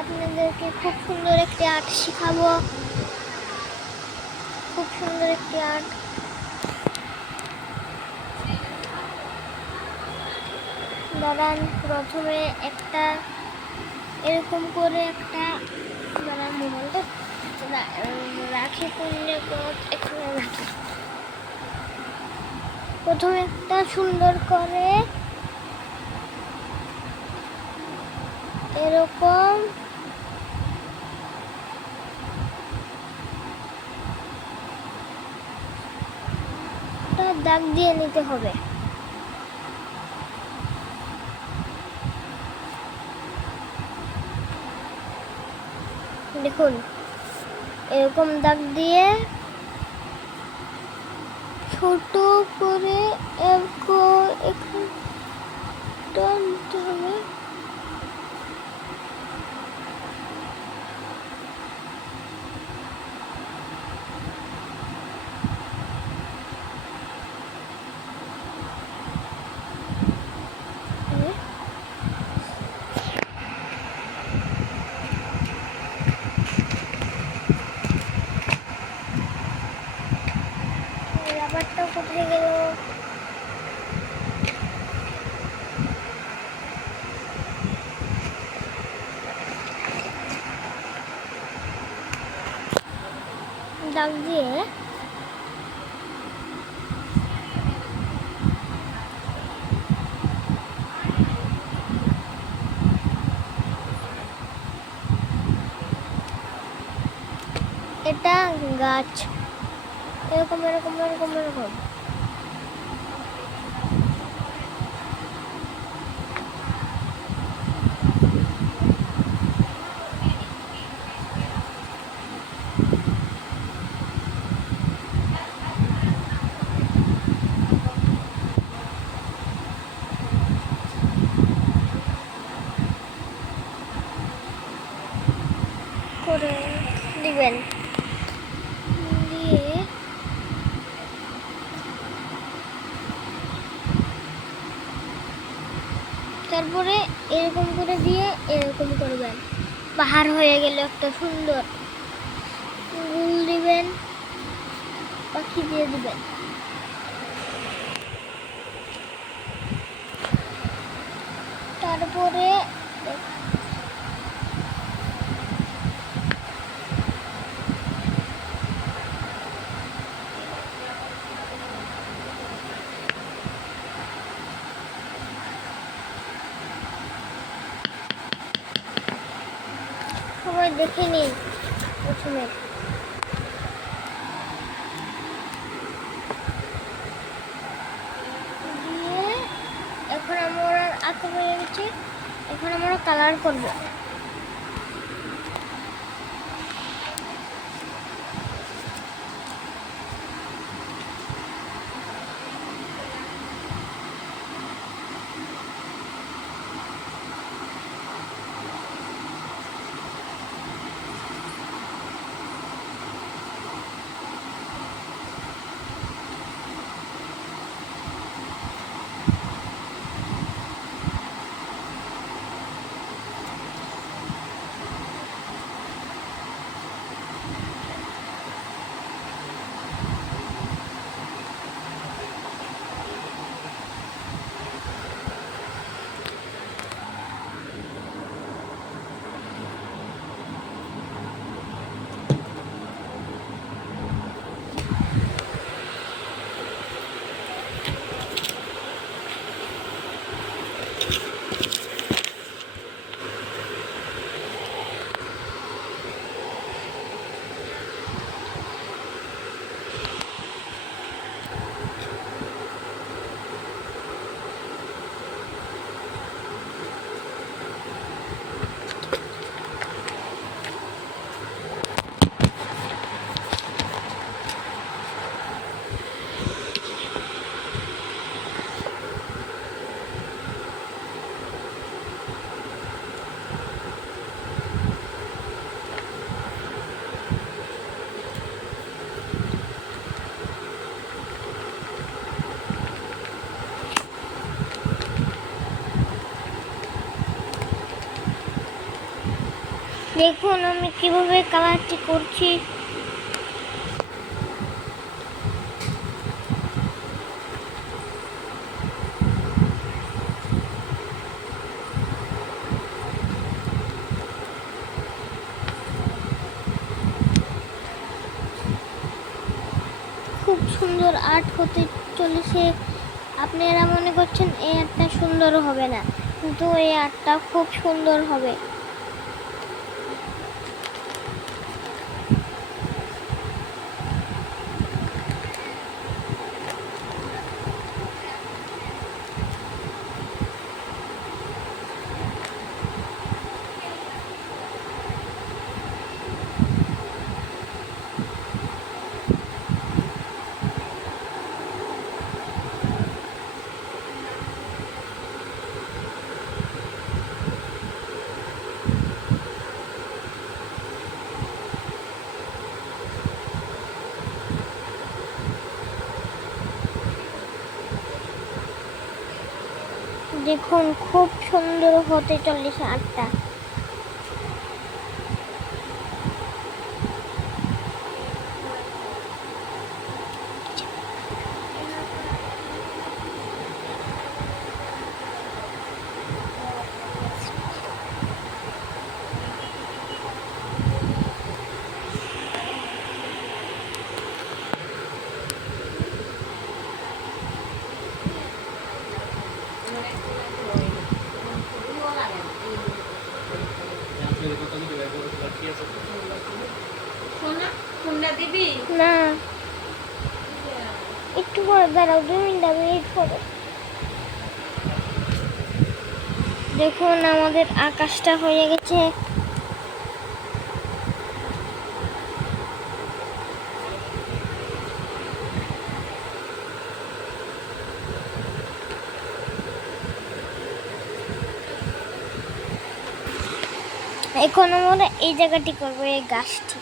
আপনাদেরকে খুব সুন্দর একটি আর্ট শেখাবো। খুব সুন্দর একটি আর্ট। দাঁড়ান, প্রথমে একটা এরকম করে একটা দাঁড়ান মোবাইলটা রাখি কোণে এখানে রাখি। প্রথমে একটা সুন্দর করে এরকম দাগ দিয়ে নিতে হবে। দেখুন এরকম দাগ দিয়ে ছোট করে টানতে হবে। রাবারটা কোথায় গেল? দাগ দিয়ে এটা গাছ, এরকম এরকম এরকম এরকম। করে দিবেন, দিয়ে তারপরে এরকম করে দিয়ে এরকম করবেন। পাহাড় হয়ে গেল একটা সুন্দর। ফুল দিবেন, পাখি দিয়ে দিবেন। তারপরে সবাই দেখে নিন। প্রথমে দিয়ে এখন আমরা আঁকা হয়ে গেছে, এখন আমরা কালার করব। দেখুন আমি কিভাবে কালারটি করছি। খুব সুন্দর আর্ট হতে চলেছে। আপনারা মনে করছেন এই আর্টটা সুন্দর হবে না, কিন্তু এই আর্টটা খুব সুন্দর হবে। দেখুন খুব সুন্দর হতে চলেছে আর্টটা। না, একটু পরে দাঁড়াও, 2 মিনিট আমি ওয়েট করো। দেখুন আমাদের আকাশটা হয়ে গেছে। এখন আমরা এই জায়গাটি করবো, এই গাছটি।